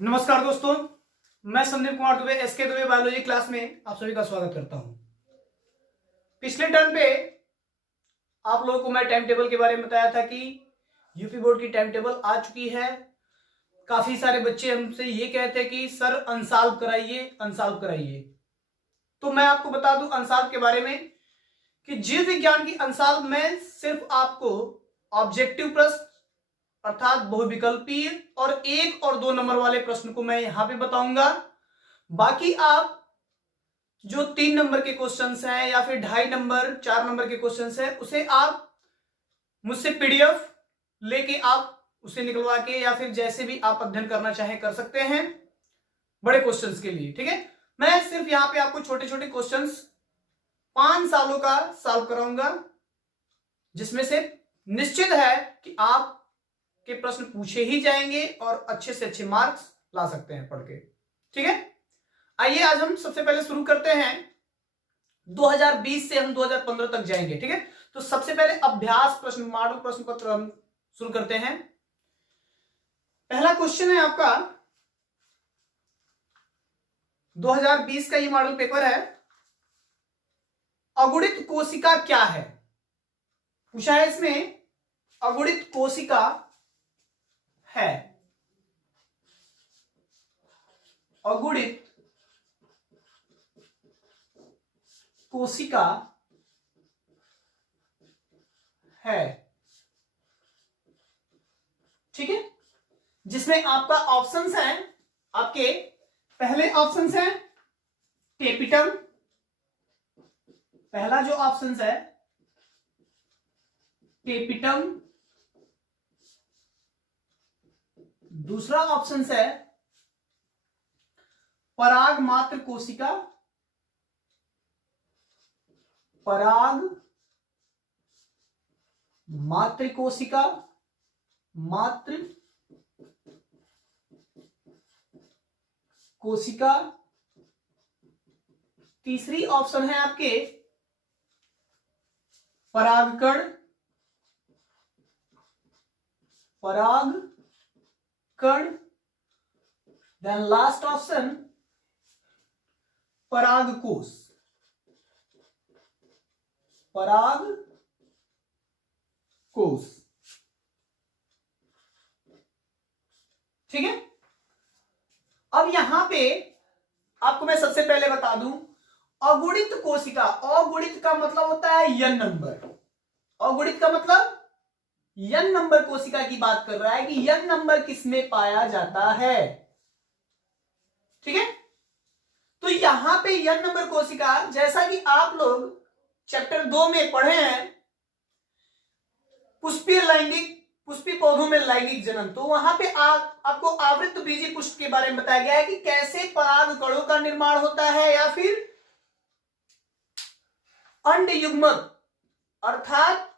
नमस्कार दोस्तों, मैं Sandeep Kumar Dubey SK Dubey biology class में आप सभी का स्वागत करता हूं। पिछले टर्म पे आप लोगों को मैं टाइम टेबल के बारे में बताया था कि यूपी बोर्ड की टाइम टेबल आ चुकी है। काफी सारे बच्चे हमसे ये कहते हैं कि सर अनसॉल्व कराइए, अनसॉल्व कराइए। तो मैं आपको बता दूं अनसॉल्व के बारे में कि जीव विज्ञान की अनसॉल्व में सिर्फ आपको ऑब्जेक्टिव प्रश्न अर्थात बहुविकल्पीय और 1 और 2 नंबर वाले प्रश्न को मैं यहां पे बताऊंगा। बाकी आप जो 3 नंबर के क्वेश्चंस हैं या फिर 2.5 नंबर 4 नंबर के क्वेश्चंस हैं उसे आप मुझसे पीडीएफ लेके आप उसे निकलवा के या फिर जैसे भी आप अध्ययन करना चाहें कर सकते हैं बड़े क्वेश्चंस के लिए। ठीक है, मैं सिर्फ यहां पे आपको छोटे छोटे क्वेश्चंस 5 सालों का सॉल्व कराऊंगा, जिसमें से निश्चित है कि आप के प्रश्न पूछे ही जाएंगे और अच्छे से अच्छे मार्क्स ला सकते हैं पढ़ के। ठीक है, आइए आज हम सबसे पहले शुरू करते हैं। 2020 से हम 2015 तक जाएंगे। ठीक है, तो सबसे पहले अभ्यास प्रश्न मॉडल प्रश्न पत्र हम शुरू करते हैं। पहला क्वेश्चन है आपका 2020 का ये मॉडल पेपर है। अगुणित कोशिका क्या है पूछा है इसमें। अगुणित कोशिका है, अगुणित कोशिका है। ठीक है, जिसमें आपका ऑप्शंस हैं, आपके पहले ऑप्शंस हैं टेपिटम। पहला जो ऑप्शंस है टेपिटम, दूसरा ऑप्शन है पराग मात्र कोशिका, पराग मात्र कोशिका, मात्र कोशिका। तीसरी ऑप्शन है आपके परागकण, पराग कण। देन लास्ट ऑप्शन परागकोश, परागकोश। ठीक है, अब यहां पे आपको मैं सबसे पहले बता दूं अगुणित कोशिका। अगुणित का मतलब होता है n नंबर। अगुणित का मतलब n नंबर कोशिका की बात कर रहा है कि n नंबर किसमें पाया जाता है। ठीक है, तो यहां पे n नंबर कोशिका, जैसा कि आप लोग चैप्टर 2 में पढ़े हैं पुष्पीय लैंगिक, पुष्पीय पौधों में लैंगिक जनन, तो वहां पे आपको आवृत्त बीजी पुष्प के बारे में बताया गया है कि कैसे पराग कणों का निर्माण होता है या फिर अंड युग्मक अर्थात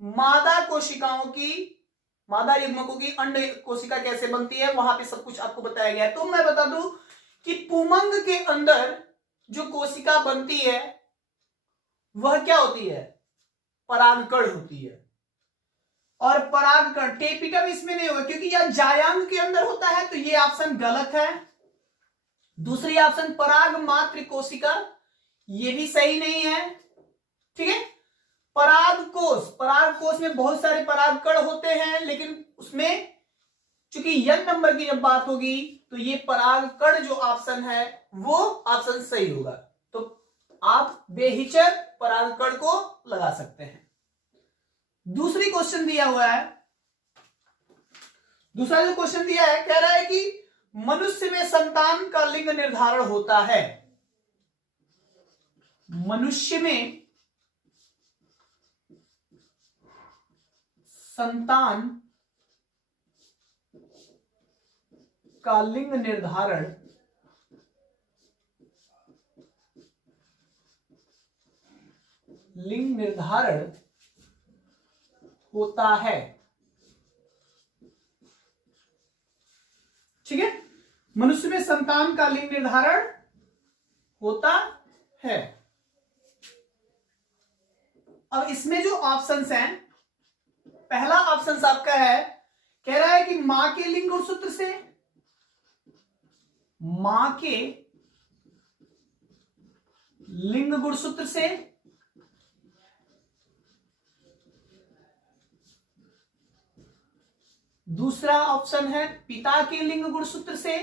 मादा कोशिकाओं की, मादा युग्मकों की अंड कोशिका कैसे बनती है, वहां पे सब कुछ आपको बताया गया है। तो मैं बता दूं कि पुमंग के अंदर जो कोशिका बनती है वह क्या होती है, परागकण होती है। और परागकण टेपिटम इसमें नहीं होगा क्योंकि यह जायांग के अंदर होता है, तो ये ऑप्शन गलत है। दूसरी ऑप्शन पराग मात्र कोशिका, ये भी सही नहीं है। ठीक है, परागकोश, परागकोश में बहुत सारे परागकण होते हैं, लेकिन उसमें चूंकि n नंबर की जब बात होगी तो ये परागकण जो ऑप्शन है वो ऑप्शन सही होगा। तो आप बेहिचक परागकण को लगा सकते हैं। दूसरी क्वेश्चन दिया हुआ है, दूसरा जो क्वेश्चन दिया है कह रहा है कि मनुष्य में संतान का लिंग निर्धारण होता है। मनुष्य में संतान का लिंग निर्धारण होता है। ठीक है, मनुष्य में संतान का लिंग निर्धारण होता है। अब इसमें जो ऑप्शंस हैं, पहला ऑप्शन आपका है, कह रहा है कि मां के लिंग गुणसूत्र से, मां के लिंग गुणसूत्र से, दूसरा ऑप्शन है पिता के लिंग गुणसूत्र से,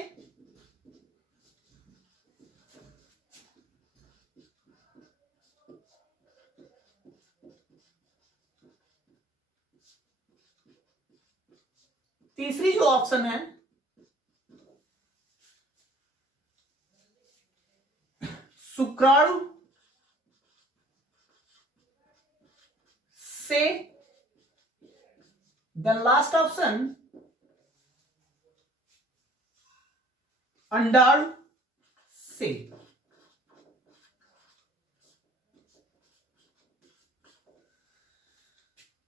तीसरी जो ऑप्शन है शुक्राणु से, देन लास्ट ऑप्शन अंडाणु से।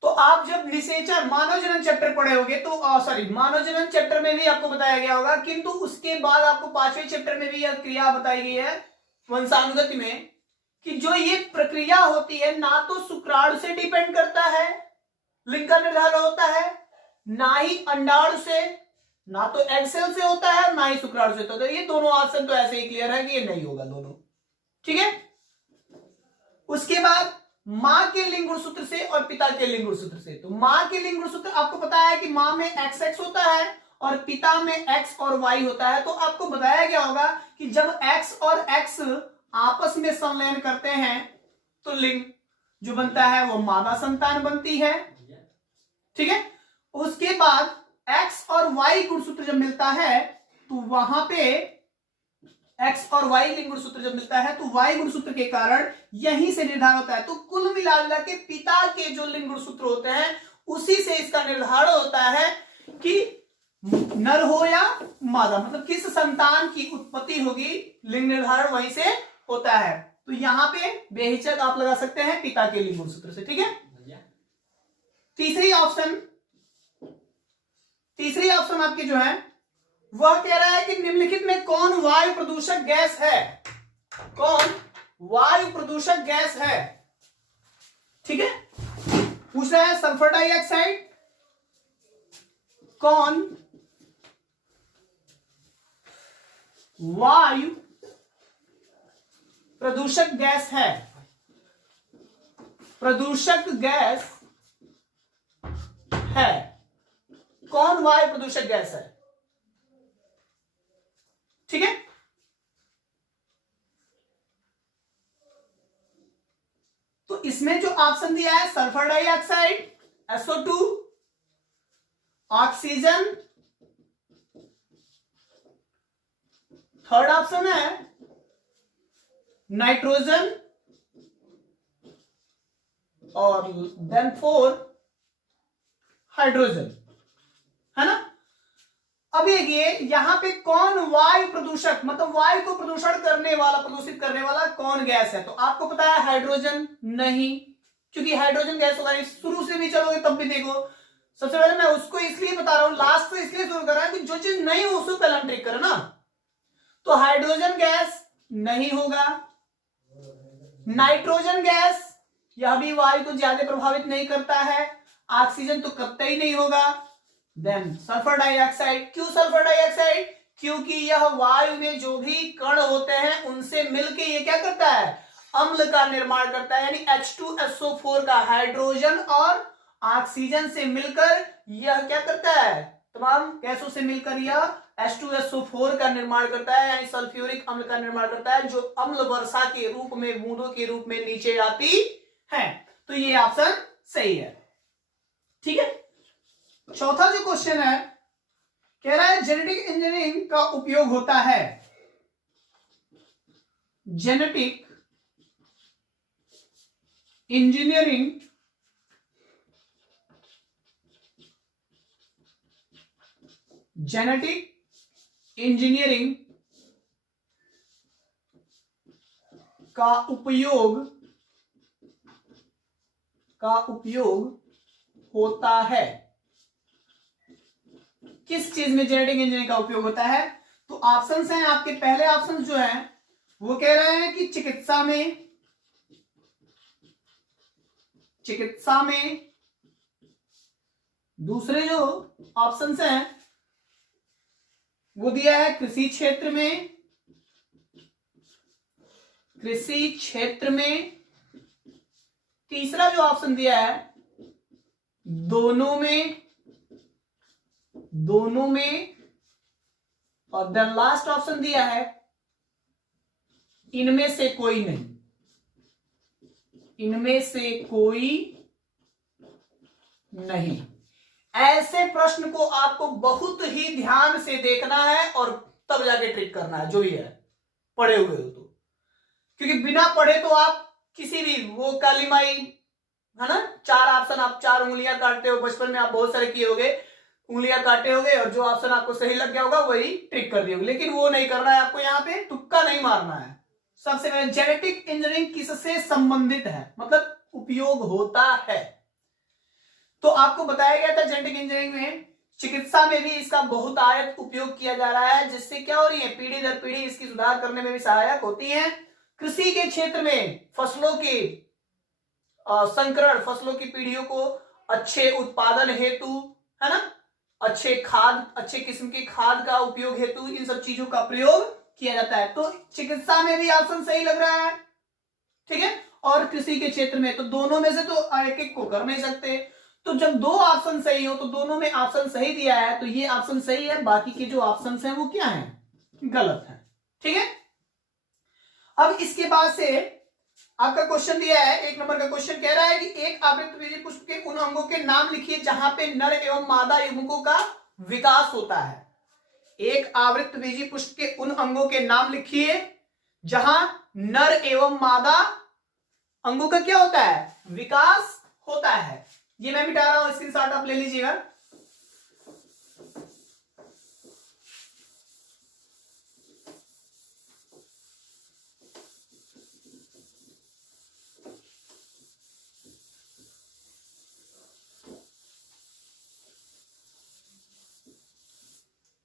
तो आप जब निषेचन मानव जनन चैप्टर पढ़े होंगे तो सॉरी मानव जनन चैप्टर में भी आपको बताया गया होगा, किंतु उसके बाद आपको 5वें चैप्टर में भी यह क्रिया बताई गई है वंशानुगति में, कि जो ये प्रक्रिया होती है ना तो शुक्राणु से डिपेंड करता है लिंग का निर्धारण होता है, ना ही अंडाणु से, ना तो एग सेल से होता है, ना ही शुक्राणु से होता है। ये दोनों ऑप्शन तो ऐसे ही क्लियर है कि ये नहीं होगा दोनों, ठीक है। उसके बाद मां के लिंग गुणसूत्र से और पिता के लिंग गुणसूत्र से। तो मां के लिंग गुणसूत्र आपको पता है कि मां में XX होता है और पिता में X और Y होता है। तो आपको बताया गया होगा कि जब X और X आपस में संलयन करते हैं तो लिंग जो बनता है वो मादा संतान बनती है, ठीक है। उसके बाद X और Y गुणसूत्र जब मिलता है तो वहां पे X और Y लिंग गुणसूत्र जब मिलता है तो Y गुणसूत्र के कारण यहीं से निर्धारण होता है। तो कुल मिला के पिता के जो लिंग गुणसूत्र होते हैं उसी से इसका निर्धारण होता है कि नर हो या मादा, मतलब किस संतान की उत्पत्ति होगी, लिंग निर्धारण वहीं से होता है। तो यहां पे बेहिचक आप लगा सकते हैं पिता के लिंग गुणसूत्र से, ठीक है। तीसरी ऑप्शन आपकी जो है वह कह रहा है कि निम्नलिखित में कौन वायु प्रदूषक गैस है, कौन वायु प्रदूषक गैस है, ठीक है। पूछ रहा है सल्फर डाइऑक्साइड कौन वायु प्रदूषक गैस है, प्रदूषक गैस है, कौन वायु प्रदूषक गैस है, ठीक है। तो इसमें जो ऑप्शन दिया है sulphur dioxide, SO2, oxygen, third option है नाइट्रोजन और देन 4 हाइड्रोजन, है ना। अब ये यहां पे कौन वायु प्रदूषक, मतलब वायु को प्रदूषण करने वाला, प्रदूषित करने वाला कौन गैस है। तो आपको पता है हाइड्रोजन नहीं, क्योंकि हाइड्रोजन गैस होगा, शुरू से भी चलोगे तब भी देखो। सबसे पहले मैं उसको इसलिए बता रहा हूं, लास्ट से इसलिए शुरू कर रहा हूं कि जो चीज नहीं हो उसको पहले हम ट्रिक करो ना। तो हाइड्रोजन गैस नहीं होगा, नाइट्रोजन गैस यह भी वायु को ज्यादा प्रभावित नहीं करता है, ऑक्सीजन तो कतई नहीं होगा, देन सल्फर डाइऑक्साइड। क्यों सल्फर डाइऑक्साइड, क्योंकि यह वायु में जो भी कण होते हैं उनसे मिलके ये क्या करता है, अम्ल का निर्माण करता है, यानी H2SO4 का हाइड्रोजन और ऑक्सीजन से मिलकर यह क्या करता है, तमाम गैसों से मिलकर यह H2SO4 का निर्माण करता है, यानी सल्फ्यूरिक अम्ल का निर्माण करता है, जो अम्ल वर्षा के रूप में, बूंदों के रूप में नीचे आती है। तो ये ऑप्शन सही है, ठीक है। चौथा जो क्वेश्चन है कह रहा है जेनेटिक इंजीनियरिंग का उपयोग होता है, जेनेटिक इंजीनियरिंग का उपयोग होता है। किस चीज में जेनेटिक इंजीनियरिंग का उपयोग होता है। तो ऑप्शंस हैं आपके, पहले ऑप्शन जो है वो कह रहे हैं कि चिकित्सा में, दूसरे जो ऑप्शंस हैं वो दिया है कृषि क्षेत्र में। तीसरा जो ऑप्शन दिया है दोनों में। और देन लास्ट ऑप्शन दिया है इनमें से कोई नहीं। ऐसे प्रश्न को आपको बहुत ही ध्यान से देखना है और तब जाके ट्रिक करना है, जो ही है पढ़े हुए हो तो। क्योंकि बिना पढ़े तो आप किसी भी वो काली माई है ना, 4 ऑप्शन आप 4 उंगलियां काटते हो, बचपन में आप बहुत सारे किए होगे, उंगलियां काटे होगे और जो ऑप्शन आपको सही लग गया होगा वही ट्रिक कर दिया होगा। लेकिन वो नहीं करना है आपको, यहाँ पे तुक्का नहीं मारना है। सबसे पहले जेनेटिक इंजीनियरिंग किससे संबंधित है, मतलब उपयोग होता है। तो आपको बताया गया था जेनेटिक इंजीनियरिंग में, चिकित्सा में भी इसका बहुतायत उपयोग किया जा रहा है, जिससे क्या हो रही है, पीढ़ी दर पीढ़ी इसकी सुधार करने में भी सहायक होती है। कृषि के क्षेत्र में फसलों के संकरण, फसलों की पीढ़ियों को अच्छे उत्पादन हेतु, है ना, अच्छे किस्म की खाद का उपयोग हेतु इन सब चीजों का प्रयोग किया जाता है। तो चिकित्सा में भी ऑप्शन सही लग रहा है, ठीक है। और कृषि के क्षेत्र में तो दोनों में से तो एक एक को कर नहीं सकते। तो जब 2 ऑप्शन सही हो तो दोनों में ऑप्शन सही दिया है तो ये ऑप्शन सही है, बाकी के जो ऑप्शन हैं वो क्या है, गलत है, ठीक है। अब इसके बाद से आपका क्वेश्चन दिया है, 1 नंबर का क्वेश्चन कह रहा है कि एक आवृत्तबीजी पुष्प के उन अंगों के नाम लिखिए जहां पे नर एवं मादा युग्मकों का विकास होता है। एक आवृत्तबीजी पुष्प के उन अंगों के नाम लिखिए जहां नर एवं मादा अंगों का क्या होता है, विकास होता है। ये मैं मिटा रहा हूं, स्क्रीनशॉट आप ले लीजिएगा।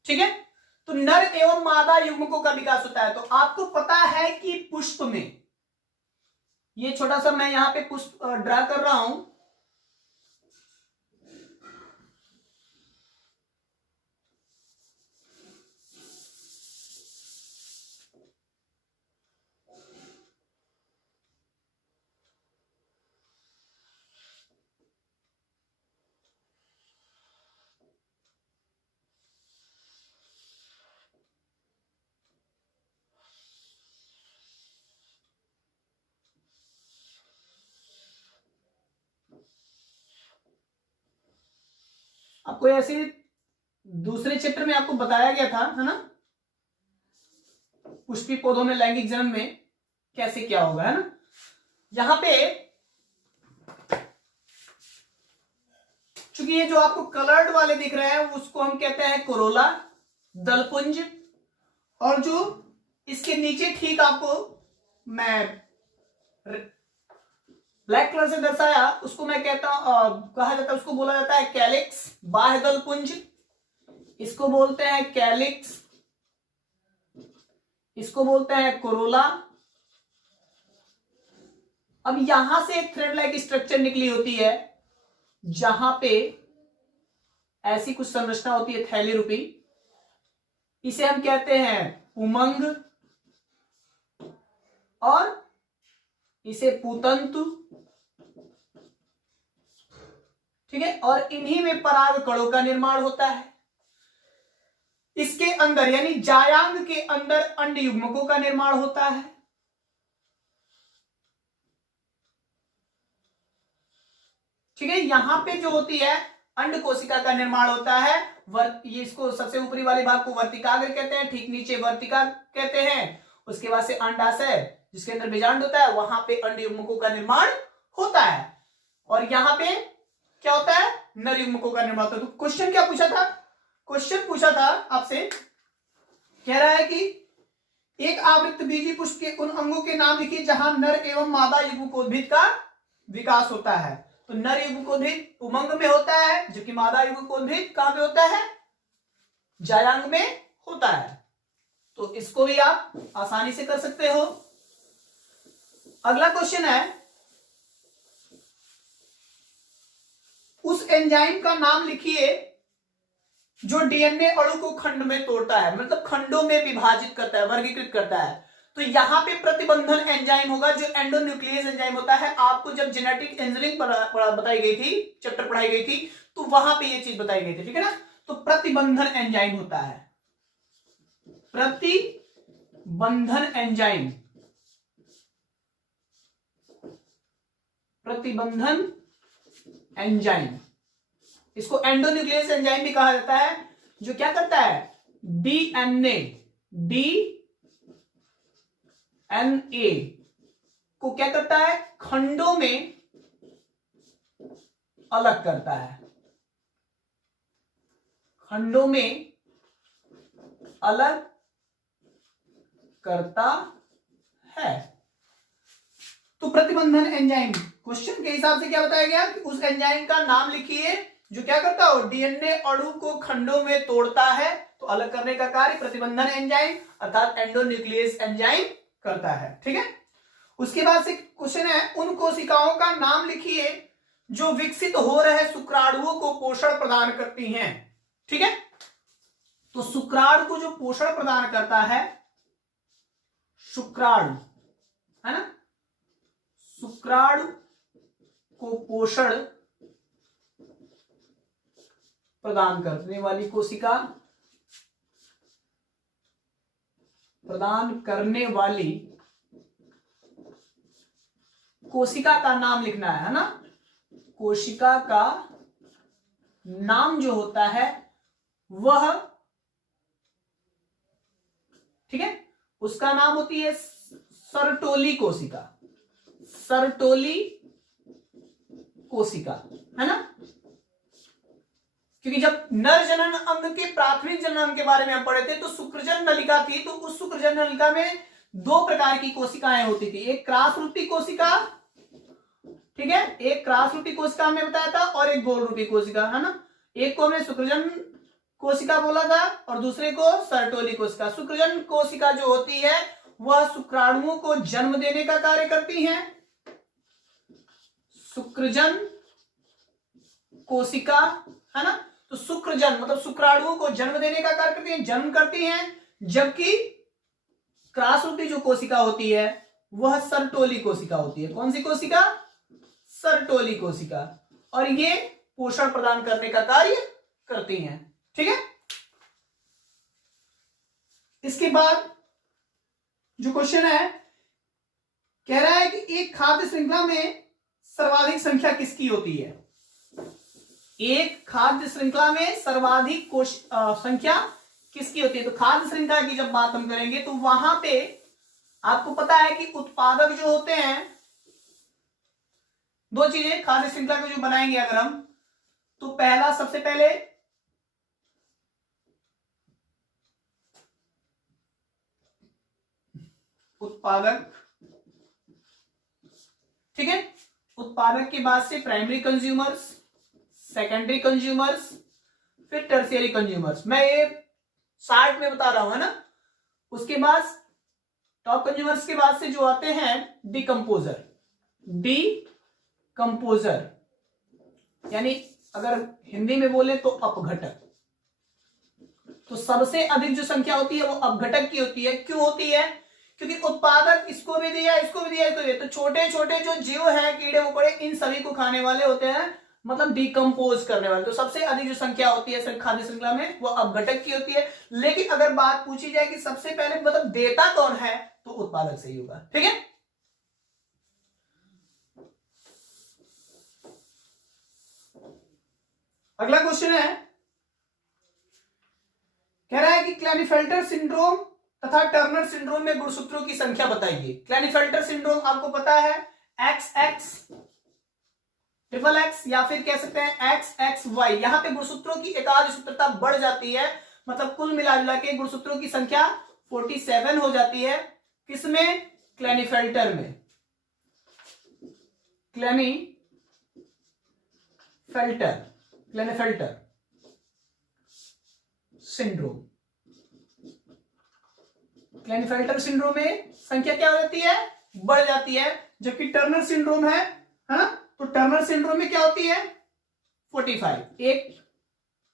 ठीक है, तो नर एवं मादा युग्मकों का विकास होता है। तो आपको पता है कि पुष्प में, ये छोटा सा मैं यहां पे पुष्प ड्रा कर रहा हूं, आपको ऐसे दूसरे चैप्टर में आपको बताया गया था, है ना, पुष्पी पौधों में लैंगिक जन्म में कैसे क्या होगा, है ना। यहां पे चूंकि ये जो आपको कलर्ड वाले दिख रहे हैं उसको हम कहते हैं कोरोला, दलपुंज, और जो इसके नीचे ठीक आपको मैं ब्लैक कलर से दर्शाया उसको मैं कहता हूं, कहा जाता है, उसको बोला जाता है कैलिक्स, बाह्य दलपुंज, इसको बोलते हैं कैलिक्स, इसको बोलते हैं कोरोला। अब यहां से एक थ्रेड लाइक स्ट्रक्चर निकली होती है जहां पे ऐसी कुछ संरचना होती है थैली रूपी, इसे हम कहते हैं उमंग और इसे पूतंतु, ठीक है। और इन्हीं में पराग कणों का निर्माण होता है। इसके अंदर यानी जायांग के अंदर अंड युग्मकों का निर्माण होता है। ठीक है, यहां पे जो होती है अंड कोशिका का निर्माण होता है। ये इसको सबसे ऊपरी वाले भाग को वर्तिकाग्र कहते हैं, ठीक नीचे वर्तिका कहते हैं। उसके बाद से अंडाशय जिसके अंदर बीजांड होता है, वहां पे अंड युग्मकों का निर्माण होता है। और यहां पे क्या होता है, नर युग्मकों का निर्माण होता है। तो क्वेश्चन क्या पूछा था, क्वेश्चन पूछा था आपसे, कह रहा है कि एक आवृत्तबीजी पुष्प के उन अंगों के नाम लिखिए जहां नर एवं मादा युग्मकोद्भिद का विकास होता है। तो नर युग्मकोद्भिद उमंग में होता है, जबकि मादा युग्मकोद्भिद कहां पे होता है, जायांग में होता है। तो इसको भी आप आसानी से कर सकते हो। अगला क्वेश्चन है, उस एंजाइम का नाम लिखिए जो डीएनए अणु को खंड में तोड़ता है, मतलब खंडों में विभाजित करता है, वर्गीकृत करता है। तो यहां पे प्रतिबंधन एंजाइम होगा, जो एंडोन्यूक्लियस एंजाइम होता है। आपको जब जेनेटिक इंजीनियरिंग बताई गई थी, चैप्टर पढ़ाई गई थी, तो वहां पे ये चीज बताई गई थी, ठीक है ना। तो प्रतिबंधन एंजाइम होता है, प्रतिबंधन एंजाइम, प्रतिबंधन एंजाइम, इसको एंडोन्यूक्लियस एंजाइम भी कहा जाता है, जो क्या करता है, डीएनए को क्या करता है, खंडों में अलग करता है, खंडों में अलग करता है। तो प्रतिबंधन एंजाइम, क्वेश्चन के हिसाब से क्या बताया गया कि उस एंजाइम का नाम लिखिए जो क्या करता हो, डीएनए अणु को खंडों में तोड़ता है। तो अलग करने का कार्य प्रतिबंधन एंजाइम अर्थात एंडोन्यूक्लियस एंजाइम करता है, ठीक है। उसके बाद से क्वेश्चन है, उन कोशिकाओं का नाम लिखिए जो विकसित हो रहे शुक्राणुओं को पोषण प्रदान करती हैं, ठीक है। तो शुक्राणु को जो पोषण प्रदान करता है, शुक्राणु, है ना, शुक्राणु को पोषण प्रदान करने वाली कोशिका, प्रदान करने वाली कोशिका का नाम लिखना है ना। कोशिका का नाम जो होता है वह, ठीक है, उसका नाम होती है सर्टोली कोशिका, सर्टोली कोशिका, है ना। क्योंकि जब नर जनन अंग के प्राथमिक जनन अंग के बारे में हम पढ़े थे, तो शुक्रजन नलिका थी, तो उस शुक्रजन नलिका में दो प्रकार की कोशिकाएं होती थी, एक क्रास रूपी कोशिका, ठीक है, एक क्रास रूपी कोशिका हमने बताया था, और एक गोल रूपी कोशिका, है ना। एक को हमने शुक्रजन कोशिका बोला था और दूसरे को सर्टोली कोशिका। शुक्रजन कोशिका जो होती है वह शुक्राणुओं को जन्म देने का कार्य करती हैं, शुक्रजन कोशिका, है ना। तो शुक्रजन मतलब शुक्राणुओं को जन्म देने का कार्य करती हैं, जन्म करती हैं, जबकि क्रास रूपी जो कोशिका होती है वह सर्टोली कोशिका होती है। कौन सी कोशिका, सर्टोली कोशिका, और ये पोषण प्रदान करने का कार्य करती हैं, ठीक है। इसके बाद जो क्वेश्चन है, कह रहा है कि एक खाद्य श्रृंखला में सर्वाधिक संख्या किसकी होती है। एक खाद्य श्रृंखला में सर्वाधिक संख्या किसकी होती है। तो खाद्य श्रृंखला की जब बात हम करेंगे तो वहां पे आपको पता है कि उत्पादक जो होते हैं, दो चीजें खाद्य श्रृंखला को जो बनाएंगे अगर हम, तो पहला, सबसे पहले उत्पादक, ठीक है, उत्पादक के बाद से प्राइमरी कंज्यूमर्स, सेकेंडरी कंज्यूमर्स, फिर टर्शियरी कंज्यूमर्स। मैं ये शार्ट में बता रहा हूं, है ना। उसके बाद टॉप कंज्यूमर्स के बाद से जो आते हैं डिकम्पोजर, डिकम्पोजर यानी अगर हिंदी में बोले तो अपघटक। तो सबसे अधिक जो संख्या होती है वो अपघटक की होती है। क्यों होती है, क्योंकि उत्पादक इसको भी दिया, इसको भी दिया, इसको भी दिया, तो छोटे छोटे जो जीव हैं, कीड़े मकोड़े, इन सभी को खाने वाले होते हैं, मतलब डिकम्पोज करने वाले। तो सबसे अधिक जो संख्या होती है खाद्य श्रृंखला में वो अपघटक की होती है। लेकिन अगर बात पूछी जाए कि सबसे पहले मतलब देता कौन है, तो उत्पादक सही होगा, ठीक है। अगला क्वेश्चन है, कह रहा है कि क्लेनीफेल्टर सिंड्रोम तथा टर्नर सिंड्रोम में गुणसूत्रों की संख्या बताइए। क्लेनीफेल्टर सिंड्रोम आपको पता है XX, XXX या फिर कह सकते हैं XXY। यहां पे गुणसूत्रों की एकाध सूत्रता बढ़ जाती है, मतलब कुल मिला के गुणसूत्रों की संख्या 47 हो जाती है। किसमें, क्लेनीफेल्टर में, क्लेनीफेल्टर सिंड्रोम, क्लेनीफेल्टर सिंड्रोम में संख्या क्या हो जाती है, बढ़ जाती है। जबकि टर्नर सिंड्रोम है ना, तो टर्नर सिंड्रोम में क्या होती है 45, एक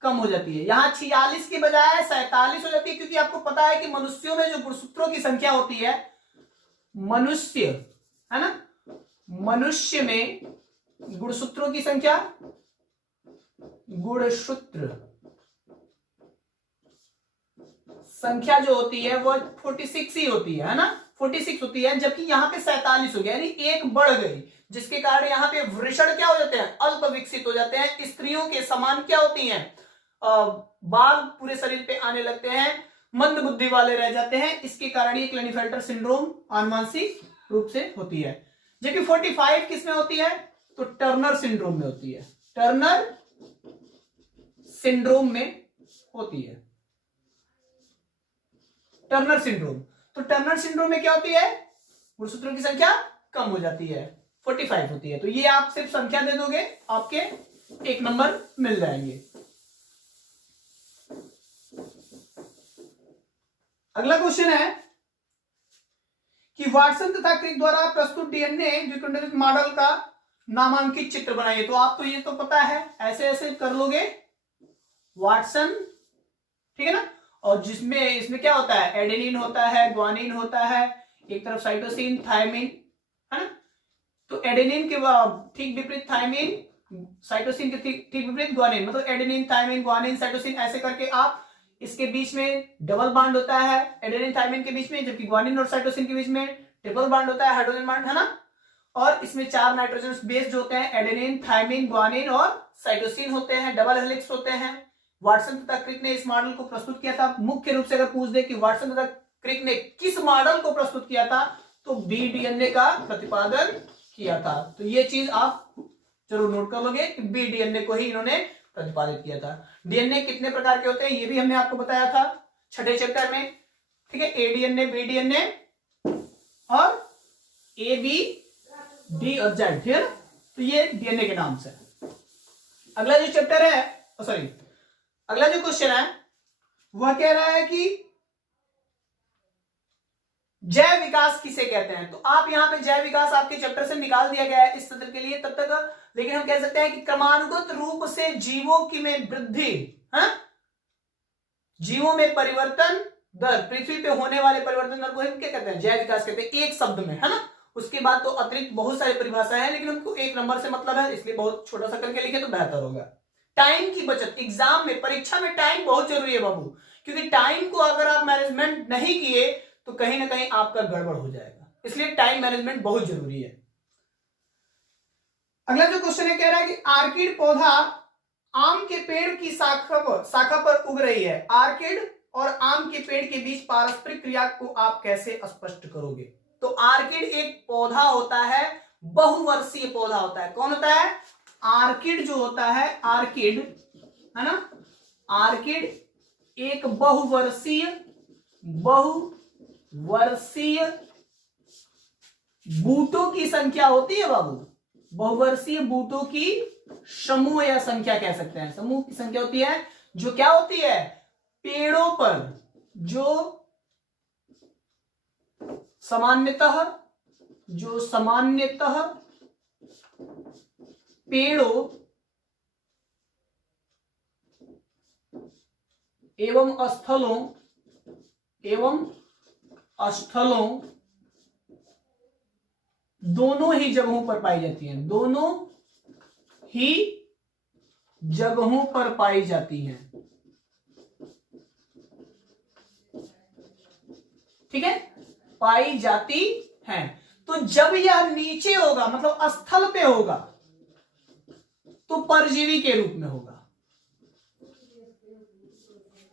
कम हो जाती है। यहां 46 की बजाय 47 हो जाती है, क्योंकि आपको पता है कि मनुष्यों में जो गुणसूत्रों की संख्या होती है, मनुष्य है ना, मनुष्य में गुणसूत्रों की संख्या, गुणसूत्र संख्या जो होती है वो 46 ही होती है ना, 46 होती है, जबकि यहाँ पे 47 हो गया, यानी एक बढ़ गई, जिसके कारण यहाँ पे वृषण क्या हो जाते हैं, अल्प विकसित हो जाते हैं। स्त्रियों के समान क्या होती हैं, बाल पूरे शरीर पे आने लगते हैं, मंद बुद्धि वाले रह जाते हैं। इसके कारण ये क्लेनीफेल्टर सिंड्रोम आनुवांशिक रूप से होती है। जबकि 45 किसमें होती है, तो टर्नर सिंड्रोम में होती है, टर्नर सिंड्रोम में होती है, टर्नर सिंड्रोम। तो टर्नर सिंड्रोम में क्या होती है, गुणसूत्रों की संख्या कम हो जाती है, 45 होती है। तो ये आप सिर्फ संख्या दे दोगे, आपके 1 नंबर मिल जाएंगे। अगला क्वेश्चन है कि वाटसन तथा क्रिक द्वारा प्रस्तुत डीएनए द्विकुंडलित मॉडल का नामांकित चित्र बनाइए। तो आप तो ये तो पता है, ऐसे ऐसे कर लोगे, वाटसन, ठीक है ना, और जिसमें इसमें क्या होता है, एडेनिन होता है, ग्वानिन होता है, एक तरफ साइटोसिन, थायमिन, है ना। तो एडेनिन के ठीक विपरीत थायमिन, साइटोसिन के ठीक विपरीत ग्वानिन, मतलब एडेनिन, थायमिन, ग्वानिन, साइटोसिन, ऐसे करके आप इसके बीच में डबल बॉन्ड होता है एडेनिन थायमिन के बीच में, जबकि ग्वानिन और साइटोसिन के बीच में ट्रिपल बॉन्ड होता है, हाइड्रोजन बॉन्ड, है ना। और इसमें 4 नाइट्रोजन बेस जो होते हैं, एडेनिन, थायमिन, ग्वानिन और साइटोसिन होते हैं, डबल हेलिक्स होते हैं। वाटसन तथा क्रिक ने इस मॉडल को प्रस्तुत किया था। मुख्य रूप से अगर पूछ दे कि वाटसन तथा क्रिक ने किस मॉडल को प्रस्तुत किया था, तो बी डीएनए का प्रतिपादन किया था। तो ये चीज आप जरूर नोट कर लोगे कि बी डीएनए को ही इन्होंने प्रतिपादित किया था। डीएनए कितने प्रकार के होते हैं ये भी हमने आपको बताया था छठे चैप्टर में, ठीक है, ए डीएनए, बी डीएनए और ए, बी, डी और जेड, ठीक है। तो ये डीएनए के नाम से। अगला जो चैप्टर है, सॉरी, अगला जो क्वेश्चन है वह कह रहा है कि जैव विकास किसे कहते हैं। तो आप यहां पे जैव विकास आपके चैप्टर से निकाल दिया गया है इस सत्र के लिए तब तक, लेकिन हम कह सकते हैं कि क्रमानुगत रूप से जीवों की में वृद्धि, है, जीवों में परिवर्तन दर, पृथ्वी पे होने वाले परिवर्तन दर को हम क्या कहते हैं, जैव विकास कहते हैं, एक शब्द में, है ना। उसके बाद तो अतिरिक्त बहुत सारी परिभाषाएं हैं, लेकिन हमको 1 नंबर से मतलब है, इसलिए बहुत छोटा सा करके लिखे तो बेहतर होगा। टाइम की बचत, एग्जाम में, परीक्षा में टाइम बहुत जरूरी है बाबू, क्योंकि टाइम को अगर आप मैनेजमेंट नहीं किए तो कहीं ना कहीं आपका गड़बड़ हो जाएगा, इसलिए टाइम मैनेजमेंट बहुत जरूरी है। अगला जो क्वेश्चन है कह रहा है कि आर्किड पौधा आम के पेड़ की शाखा पर उग रही है, आर्किड और आम के पेड़ के बीच पारस्परिक क्रिया को आप कैसे स्पष्ट करोगे। तो आर्किड एक पौधा होता है, बहुवर्षीय पौधा होता है। कौन होता है, आर्किड जो होता है, आर्किड, है ना, आर्किड एक बहुवर्षीय बूटों की संख्या होती है बाबू, बहुवर्षीय बूटों की समूह या संख्या कह सकते हैं, समूह की संख्या होती है, जो क्या होती है, पेड़ों पर जो सामान्यतः पेड़ों एवं स्थलों दोनों ही जगहों पर पाई जाती हैं, दोनों ही जगहों पर पाई जाती हैं, ठीक है, पाई जाती हैं। तो जब यह नीचे होगा, मतलब स्थल पे होगा, तो परजीवी के रूप में होगा,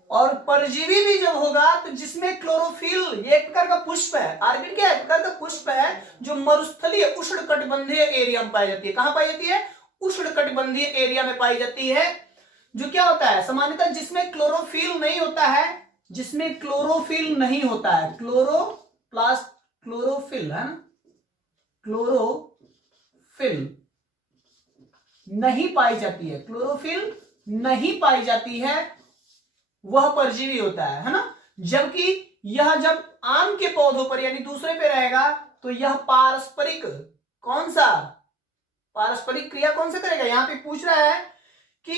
और परजीवी भी जब होगा तो जिसमें क्लोरोफिल, ये एक प्रकार का पुष्प है, आर्किड क्या है, एक प्रकार का पुष्प है जो मरुस्थलीय उष्णकटिबंधीय एरिया में पाई जाती है। कहां पाई जाती है, उष्णकटिबंधीय एरिया में पाई जाती है। जो क्या होता है, सामान्यतः जिसमें क्लोरोफिल नहीं होता है, जिसमें क्लोरोफिल नहीं होता है, क्लोरोफिल है ना, क्लोरोफिल नहीं पाई जाती है, क्लोरोफिल नहीं पाई जाती है, वह परजीवी होता है ना। जबकि यह जब आम के पौधों पर यानी दूसरे पे रहेगा तो यह पारस्परिक, कौन सा, पारस्परिक क्रिया कौन सा करेगा, यहां पे पूछ रहा है कि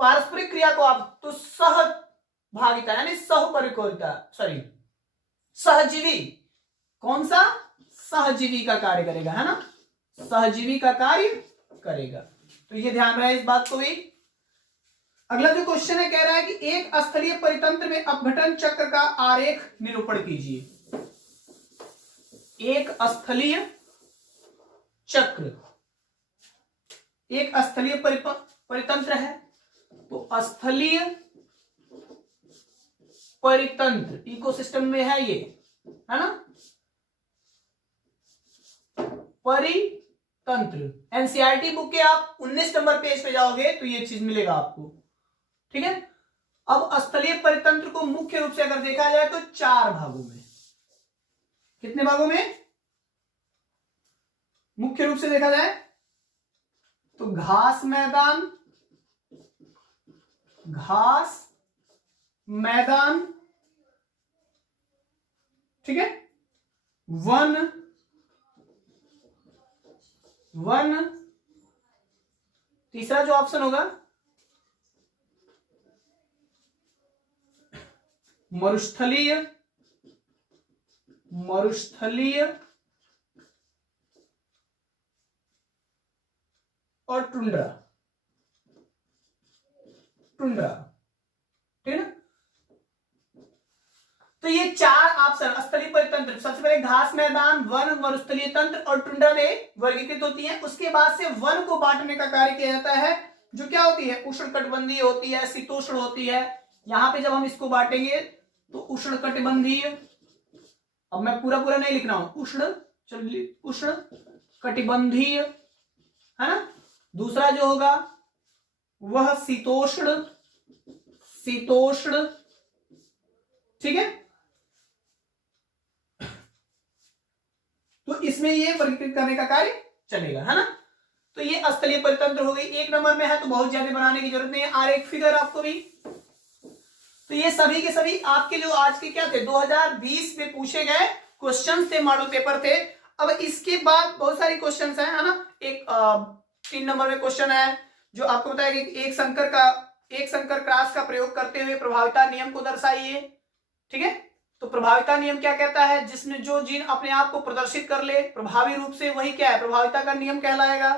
पारस्परिक क्रिया को आप तो सहभागिता यानी सहपरिकोरिता सहजीवी, कौन सा? सहजीवी का कार्य करेगा, है ना, सहजीवी का कार्य करेगा। तो ये ध्यान रहे इस बात को भी। अगला जो क्वेश्चन है कह रहा है कि एक स्थलीय परितंत्र में अपघटन चक्र का आरेख निरूपण कीजिए। एक स्थलीय चक्र, एक स्थलीय परितंत्र है, तो स्थलीय परितंत्र इकोसिस्टम में है ये, है ना, परितंत्र। एनसीईआरटी बुक के आप 19 नंबर पेज पे जाओगे तो ये चीज मिलेगा आपको, ठीक है। अब स्थलीय परितंत्र को मुख्य रूप से अगर देखा जाए तो 4 भागों में, कितने भागों में मुख्य रूप से देखा जाए तो घास मैदान, ठीक है, वन, तीसरा जो ऑप्शन होगा मरुस्थलीय और टुंड्रा, ठीक है ना। तो ये 4 ऑप्शन स्थलीय परितंत्र, सबसे पहले घास मैदान, वन, मरुस्थलीय तंत्र और टुंड्रा में वर्गीकृत होती है। उसके बाद से वन को बांटने का कार्य किया जाता है, जो क्या होती है, उष्णकटिबंधीय होती है, शीतोष्ण होती है। यहां पे जब हम इसको बांटेंगे तो उष्णकटिबंधीय, अब मैं पूरा नहीं लिख रहा हूं, उष्णकटिबंधीय, है ना। दूसरा जो होगा वह शीतोष्ण, ठीक है। तो इसमें ये वर्गीकृत करने का कार्य चलेगा, है ना। तो ये स्थलीय परितंत्र हो गई, 1 नंबर में है तो बहुत ज्यादा बनाने की जरूरत नहीं है। आरेख फिगर आपको भी, तो ये सभी के सभी आपके जो आज के क्या थे 2020 में पूछे गए क्वेश्चंस थे, मॉडल पेपर थे। अब इसके बाद बहुत सारी क्वेश्चंस हैं, है ना। एक 3 नंबर में क्वेश्चन है जो आपको बताया कि एक संकर क्रॉस का प्रयोग करते हुए प्रभाविता नियम को दर्शाइए, ठीक है। तो प्रभाविता नियम क्या कहता है, जिसमें जो जीन अपने आप को प्रदर्शित कर ले प्रभावी रूप से, वही क्या है, प्रभाविता का नियम कहलाएगा,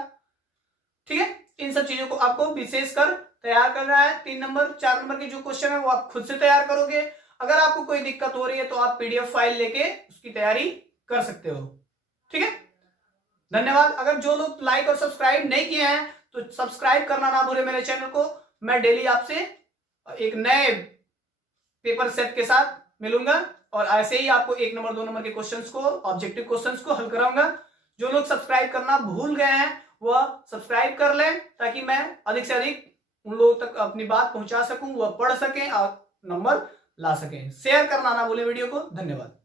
ठीक है। इन सब चीजों को आपको विशेष कर तैयार करना है। 3 नंबर 4 नंबर के जो क्वेश्चन है वो आप खुद से तैयार करोगे। अगर आपको कोई दिक्कत हो रही है तो आप पीडीएफ फाइल लेके उसकी तैयारी कर सकते हो, ठीक है। धन्यवाद। अगर जो लोग लाइक और सब्सक्राइब नहीं किए हैं तो सब्सक्राइब करना ना भूले मेरे चैनल को। मैं डेली आपसे एक नए पेपर सेट के साथ मिलूंगा और ऐसे ही आपको 1 नंबर 2 नंबर के क्वेश्चंस को, ऑब्जेक्टिव क्वेश्चंस को हल कराऊंगा। जो लोग सब्सक्राइब करना भूल गए हैं वह सब्सक्राइब कर लें, ताकि मैं अधिक से अधिक उन लोगों तक अपनी बात पहुंचा सकूं, वह पढ़ सकें और नंबर ला सकें। शेयर करना ना भूलें वीडियो को। धन्यवाद।